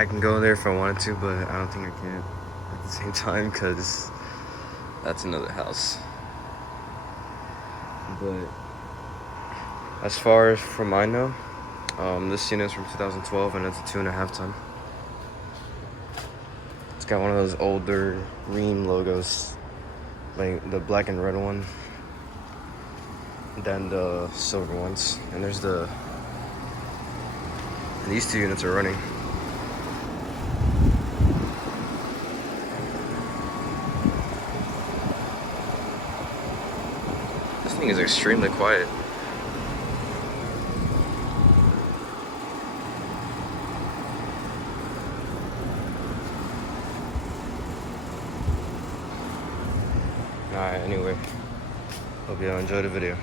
I can go there if I wanted to, but I don't think I can at the same time because that's another house. But as far as from I know, this unit's from 2012 and it's a 2.5 ton. It's got one of those older Rheem logos, like the black and red one, than the silver ones. And there's these 2 units are running. This thing is extremely quiet. Alright, anyway, hope you all enjoyed the video.